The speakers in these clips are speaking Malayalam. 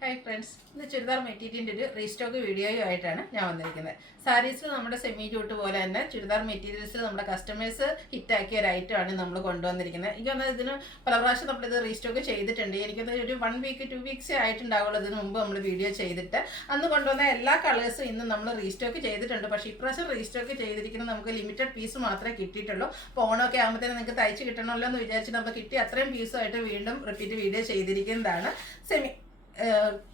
ഹായ് ഫ്രണ്ട്സ്, ഇന്ന് ചുരിദാർ മെറ്റീരിയലിൻ്റെ ഒരു റീസ്റ്റോക്ക് വീഡിയോയുമായിട്ടാണ് ഞാൻ വന്നിരിക്കുന്നത്. സാരീസിൽ നമ്മുടെ സെമി ജൂട്ട് പോലെ തന്നെ ചുരിദാർ മെറ്റീരിയൽസിൽ നമ്മുടെ കസ്റ്റമേഴ്സ് ഹിറ്റാക്കിയ ഒരു ഐറ്റമാണ് നമ്മൾ കൊണ്ടുവന്നിരിക്കുന്നത്. എനിക്കൊന്ന് ഇതിന് പല പ്രാവശ്യം നമ്മളിത് റീസ്റ്റോക്ക് ചെയ്തിട്ടുണ്ട്. എനിക്കൊന്ന് ഒരു 1 വീക്ക് 2 വീക്സേ ആയിട്ടുണ്ടാവുള്ളൂ ഇതിന് മുമ്പ് നമ്മൾ വീഡിയോ ചെയ്തിട്ട്. അന്ന് കൊണ്ടുവന്ന എല്ലാ കളേഴ്സും ഇന്ന് നമ്മൾ റീസ്റ്റോക്ക് ചെയ്തിട്ടുണ്ട്. പക്ഷേ ഇപ്രാവശ്യം റീസ്റ്റോക്ക് ചെയ്തിരിക്കുന്നത് നമുക്ക് ലിമിറ്റഡ് പീസ് മാത്രമേ കിട്ടിയിട്ടുള്ളൂ. അപ്പോൾ ഓണമൊക്കെ ആകുമ്പോഴത്തേന് നിങ്ങൾക്ക് തയ്ച്ച് കിട്ടണമല്ലോ എന്ന് വിചാരിച്ച് നമ്മൾ കിട്ടി അത്രയും പീസുമായിട്ട് വീണ്ടും റിപ്പീറ്റ് വീഡിയോ ചെയ്തിരിക്കുന്നതാണ്.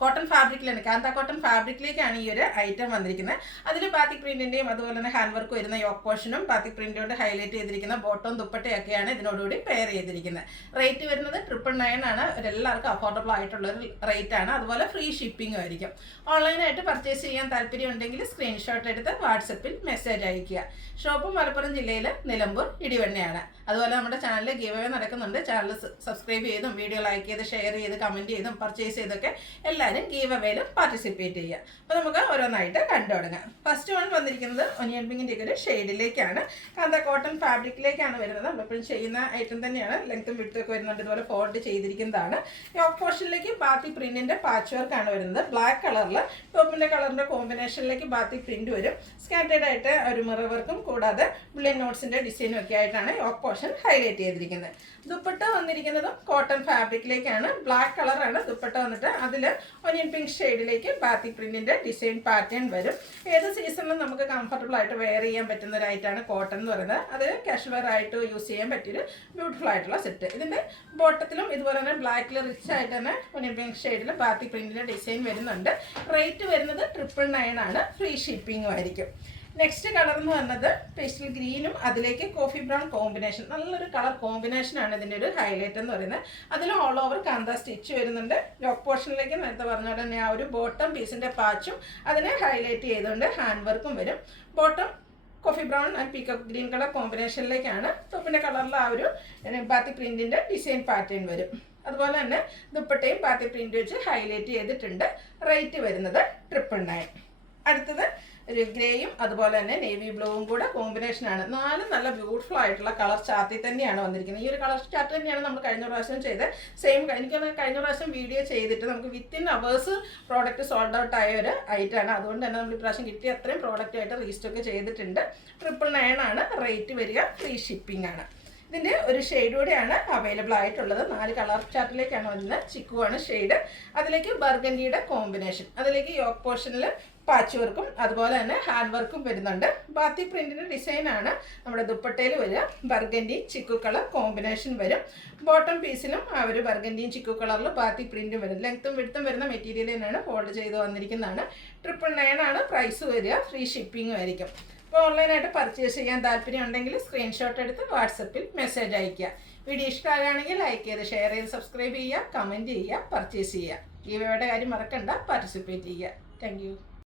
കോട്ടൺ ഫാബ്രിക്കിലാണ്, കാന്ത കോട്ടൺ ഫാബ്രിക്കിലേക്കാണ് ഈ ഒരു ഐറ്റം വന്നിരിക്കുന്നത്. അതിൽ ബാത്തിക് പ്രിന്റിൻ്റെയും അതുപോലെ തന്നെ ഹാൻഡ് വർക്ക് വരുന്ന യോക്ക് പോർഷനും ബാത്തിക് പ്രിന്റ് കൊണ്ട് ഹൈലൈറ്റ് ചെയ്തിരിക്കുന്ന ബോട്ടവും ദുപ്പട്ടയൊക്കെയാണ് ഇതിനോടുകൂടി പെയർ ചെയ്തിരിക്കുന്നത്. റേറ്റ് വരുന്നത് 999 ആണ്. എല്ലാവർക്കും അഫോർഡബിൾ ആയിട്ടുള്ള ഒരു റേറ്റ് ആണ്. അതുപോലെ ഫ്രീ ഷിപ്പിംഗും ആയിരിക്കും. ഓൺലൈനായിട്ട് പർച്ചേസ് ചെയ്യാൻ താല്പര്യം ഉണ്ടെങ്കിൽ സ്ക്രീൻഷോട്ട് എടുത്ത് വാട്സപ്പിൽ മെസ്സേജ് അയയ്ക്കുക. ഷോപ്പ് മലപ്പുറം ജില്ലയിൽ നിലമ്പൂർ ഇടിവണ്ണയാണ്. അതുപോലെ നമ്മുടെ ചാനൽ ഗീവ് അവേ നടക്കുന്നുണ്ട്. ചാനൽ സബ്സ്ക്രൈബ് ചെയ്തും വീഡിയോ ലൈക്ക് ചെയ്ത് ഷെയർ ചെയ്ത് കമൻറ്റ് ചെയ്തും പർച്ചേസ് ചെയ്തൊക്കെ എല്ലാവരും ഗീവ് അവേയിലും പാർട്ടിസിപ്പേറ്റ് ചെയ്യുക. അപ്പോൾ നമുക്ക് ഓരോന്നായിട്ട് കണ്ടു തുടങ്ങാം. ഫസ്റ്റ് വൺ വന്നിരിക്കുന്നത് ഒനിയൻ പിങ്കിൻ്റെ ഒരു ഷെയ്ഡിലേക്കാണ്. കാന്ത കോട്ടൺ ഫാബ്രിക്കിലേക്കാണ് വരുന്നത്. നമ്മളെപ്പോഴും ചെയ്യുന്ന ഐറ്റം തന്നെയാണ്. ലെങ്ത്തും വിഡ്ത്തും വരുന്നുണ്ട്. ഇതുപോലെ ഫോൾഡ് ചെയ്തിരിക്കുന്നതാണ്. യോക്ക് പോർഷനിലേക്ക് ബാത്തി പ്രിന്റിൻ്റെ പാച്ച് വർക്കാണ് വരുന്നത്. ബ്ലാക്ക് കളറിൽ ടോപ്പിൻ്റെ കളറിൻ്റെ കോമ്പിനേഷനിലേക്ക് ബാത്തി പ്രിന്റ് വരും. സ്കാറ്റേഡ് ആയിട്ട് ഒരു മിറർ വർക്കും കൂടാതെ ബുള്ളൻ നോട്ട്സിൻ്റെ ഡിസൈനും ഒക്കെ ആയിട്ടാണ് യോക്ക് പോർഷൻ ഹൈലൈറ്റ് ചെയ്തിരിക്കുന്നത്. ദുപ്പട്ട വന്നിരിക്കുന്നതും കോട്ടൺ ഫാബ്രിക്കിലേക്കാണ്. ബ്ലാക്ക് കളറാണ് ദുപ്പട്ട വന്നിട്ട്. അതിൽ ഒനിയൻ പിങ്ക് ഷെയ്ഡിലേക്ക് ബാത്തിക് പ്രിന്റിൻ്റെ ഡിസൈൻ പാറ്റേൺ വരും. ഏത് സീസണിലും നമുക്ക് കംഫർട്ടബിൾ ആയിട്ട് വെയർ ചെയ്യാൻ പറ്റുന്ന ഒരു ഐറ്റമാണ് കോട്ടൺ എന്ന് പറയുന്നത്. അത് കാഷ്വൽ ആയിട്ട് യൂസ് ചെയ്യാൻ പറ്റിയൊരു ബ്യൂട്ടിഫുൾ ആയിട്ടുള്ള സെറ്റ്. ഇതിൻ്റെ ബോട്ടത്തിലും ഇതുപോലെ തന്നെ ബ്ലാക്കിൽ റിച്ച് ആയിട്ട് തന്നെ ഒനിയൻ പിങ്ക് ഷെയ്ഡിൽ ബാത്തിക് പ്രിന്റിൻ്റെ ഡിസൈൻ വരുന്നുണ്ട്. റേറ്റ് വരുന്നത് 999 ആണ്. ഫ്രീ ഷിപ്പിംഗും ആയിരിക്കും. നെക്സ്റ്റ് കളർ എന്ന് പറഞ്ഞത് പേസ്റ്റൽ ഗ്രീനും അതിലേക്ക് കോഫി ബ്രൗൺ കോമ്പിനേഷൻ. നല്ലൊരു കളർ കോമ്പിനേഷനാണ് ഇതിൻ്റെ ഒരു ഹൈലൈറ്റ് എന്ന് പറയുന്നത്. അതിൽ ഓൾ ഓവർ കാന്ത സ്റ്റിച്ച് വരുന്നുണ്ട്. യോക്ക് പോർഷനിലേക്ക് നേരത്തെ പറഞ്ഞ പോലെ തന്നെ ആ ഒരു ബോട്ടം പീസിൻ്റെ പാച്ചും അതിനെ ഹൈലൈറ്റ് ചെയ്തുകൊണ്ട് ഹാൻഡ് വർക്കും വരും. Bottom coffee brown and peacock green colour കോമ്പിനേഷനിലേക്കാണ്. ടോപ്പിൻ്റെ കളറിൽ ആ ഒരു ബാത്തി പ്രിൻറ്റിൻ്റെ ഡിസൈൻ പാറ്റേൺ വരും. അതുപോലെ തന്നെ ദുപ്പട്ടയും ബാത്തി പ്രിന്റ് വെച്ച് ഹൈലൈറ്റ് ചെയ്തിട്ടുണ്ട്. റേറ്റ് വരുന്നത് 999. അടുത്തത് ഒരു ഗ്രേയും അതുപോലെ തന്നെ നേവി ബ്ലൂവും കൂടെ കോമ്പിനേഷനാണ്. 4 നല്ല ബ്യൂട്ടിഫുൾ ആയിട്ടുള്ള കളർ ചാർട്ടിൽ തന്നെയാണ് വന്നിരിക്കുന്നത്. ഈ ഒരു കളർ ചാർട്ട് തന്നെയാണ് നമ്മൾ കഴിഞ്ഞ പ്രാവശ്യം ചെയ്ത് സെയിം. എനിക്കൊന്ന് കഴിഞ്ഞ പ്രാവശ്യം വീഡിയോ ചെയ്തിട്ട് നമുക്ക് within hours product sold out ആയ ഒരു ഐറ്റമാണ്. അതുകൊണ്ട് തന്നെ നമ്മൾ ഇപ്രാവശ്യം കിട്ടിയ അത്രയും പ്രോഡക്റ്റ് ആയിട്ട് റീസ്റ്റോക്ക് ചെയ്തിട്ടുണ്ട്. 999 ആണ് റേറ്റ് വരിക. ഫ്രീ ഷിപ്പിംഗ് ആണ്. ഇതിൻ്റെ ഒരു ഷെയ്ഡ് കൂടെയാണ് അവൈലബിൾ ആയിട്ടുള്ളത്. 4 കളർ ചാർട്ടിലേക്കാണ് വരുന്നത്. ചിക്കുവാണ് ഷെയ്ഡ്. അതിലേക്ക് ബർഗൻഡിയുടെ കോമ്പിനേഷൻ. അതിലേക്ക് യോക്ക് പോർഷനിൽ പാച്ച് വർക്കും അതുപോലെ തന്നെ ഹാൻഡ് വർക്കും വരുന്നുണ്ട്. ബാത്തി പ്രിന്റിൻ്റെ ഡിസൈനാണ് നമ്മുടെ ദുപ്പട്ടയിൽ വരിക. ബർഗൻഡി ചിക്കു കളർ കോമ്പിനേഷൻ വരും. ബോട്ടം പീസിലും ആ ഒരു ബർഗൻഡിയും ചിക്കു കളറിൽ ബാത്തി പ്രിന്റും വരും. ലെങ്ത്തും വിഡ്ത്തും വരുന്ന മെറ്റീരിയൽ തന്നെയാണ് ഫോൾഡ് ചെയ്ത് വന്നിരിക്കുന്നതാണ്. 999 ആണ് പ്രൈസ് വരിക. ഫ്രീ ഷിപ്പിംഗും ആയിരിക്കും. അപ്പോൾ ഓൺലൈനായിട്ട് പർച്ചേസ് ചെയ്യാൻ താല്പര്യം ഉണ്ടെങ്കിൽ സ്ക്രീൻഷോട്ട് എടുത്ത് വാട്സപ്പിൽ മെസ്സേജ് അയയ്ക്കുക. വീഡിയോ ഇഷ്ടമാകുകയാണെങ്കിൽ ലൈക്ക് ചെയ്ത് ഷെയർ ചെയ്ത് സബ്സ്ക്രൈബ് ചെയ്യുക, കമൻറ്റ് ചെയ്യുക, പർച്ചേസ് ചെയ്യുക. ഗീവ് അവേയുടെ കാര്യം മറക്കണ്ട, പാർട്ടിസിപ്പേറ്റ് ചെയ്യുക. Thank you.